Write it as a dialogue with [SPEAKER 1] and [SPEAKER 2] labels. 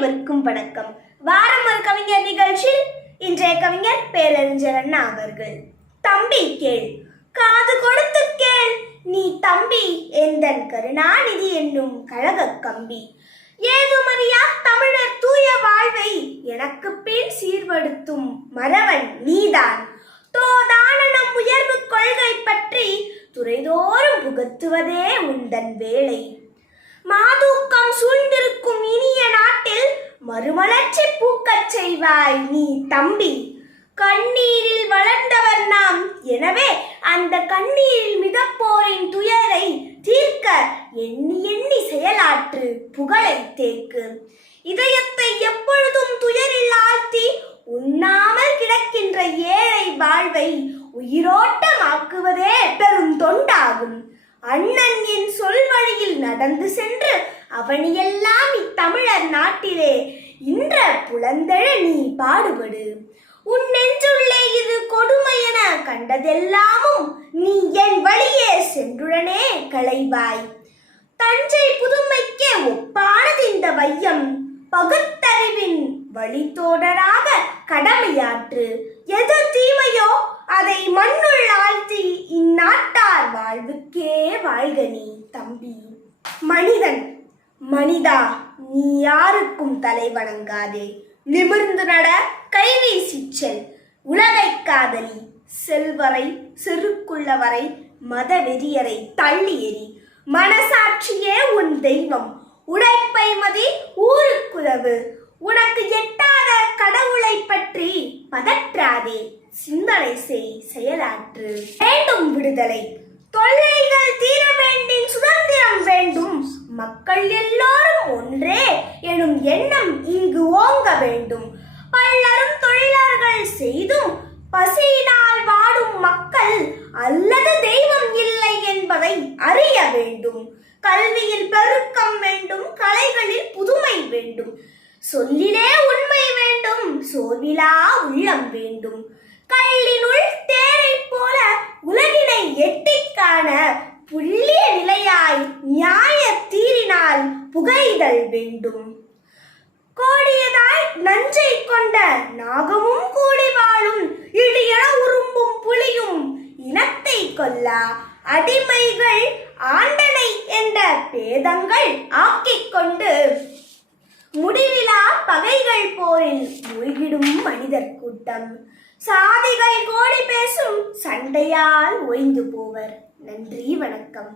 [SPEAKER 1] அனைவருக்கும் வணக்கம். வாரம் ஒரு கவிஞர் நிகழ்ச்சியில் இன்றைய கவிஞர் பேரறிஞர் அண்ணா அவர்கள். தம்பி கேள் காது கொடுத்து கேள். நீ தம்பி எந்தன் கருணாநிதி என்னும் கழக கம்பி. ஏதுமறியா தமிழர் தூய வாழ்வை எனக்கு பின் சீர்படுத்தும் மறவன் நீதான். தோதான நம் உயர்வு கொள்கை பற்றி துறைதோறும் புகத்துவதே உந்தன் வேலை. மாதூக்கம் சூழ்ந்திருக்கும் இனிய நாட்டில் மறுமலர்ச்சி பூக்கச் செய்வாய் நீ தம்பி. கண்ணீரில் வளர்ந்தவர் நாம். எனவே அந்த கண்ணீரில் மிதப்போரின் துயரை தீர்க்க எண்ணி எண்ணி செயலாற்று புகழை தேக்கு இதயத்தை எப்பொழுதும் துயரில் ஆழ்த்தி உண்ணாமல் கிடக்கின்ற ஏழை வாழ்வை உயிரோட்டமாக்குவதே பெரும் தொண்டாகும். அண்ணன் என் சொல் வழியில் நடந்து சென்று அவனியெல்லாம் இத்தமிழர் நாட்டிலே இன்ற புலந்தழ நீ பாடுபடு. உன் நெஞ்சுள்ளே இது கொடுமை என கண்டதெல்லாமும் நீ என் வழியே சென்றுடனே களைவாய். தஞ்சை புதுமைக்கே ஒப்பானது இந்த வையம். பகுத்தறிவின் வழித்தோடராக கடமையாற்று. எது தீமையோ அதை மண்ணுள் ஆழ்த்தி இந்நாட்டார் வாழ்வுக்கே வாழ்க நீ தம்பி. மனிதன் மனிதா. நீ யாருக்கும் தலை வணங்காதே. நிமிர்ந்து நட கைவீசிச் செல். உலகை காதலி செல்வரை செருக்குள்ளவரை மத வெறியரை தள்ளி எறி. மனசாட்சியே உன் தெய்வம் உழைப்பை மதி ஊருக்குறவு உனக்கு எட்டாத கடவுளை பற்றி பதற்றாதே. சிந்தனை செய் செயலாற்று. வேண்டும் விடுதலை. தொல்லைகள் தீர வேண்டும் எண்ணம் இங்கு ஓங்க வேண்டும். பல்லரும் தொழிலாளர்கள் செய்தும் பசியினால் வாடும் மக்கள் அல்லது தெய்வம் இல்லை என்பதை அறிய வேண்டும். கல்வியில் பெருக்கம் வேண்டும் கலைகளில் புதுமை வேண்டும். சொல்லிலே உண்மை வேண்டும் சோர்விலா உள்ளம் வேண்டும். கல்லினுள் தேரை போல உலகினை எட்டிக் காண புள்ளிய நிலையாய் நியாய தீரினால் புகைதல் வேண்டும். கோடியதாய் நஞ்சை கொண்ட நாகமும் கூடி வாழும் இடியென உரும்பும் புலியும் இனத்தை கொல்லா. அடிமைகள் ஆண்டனை என்ற பேதங்கள் ஆக்கிக் கொண்டு முடிவிலா பகைகள் போரில் மூழ்கிடும் மனிதர் கூட்டம். சாதிகள் கோடி பேசும் சண்டையால் ஓய்ந்து போவர். நன்றி வணக்கம்.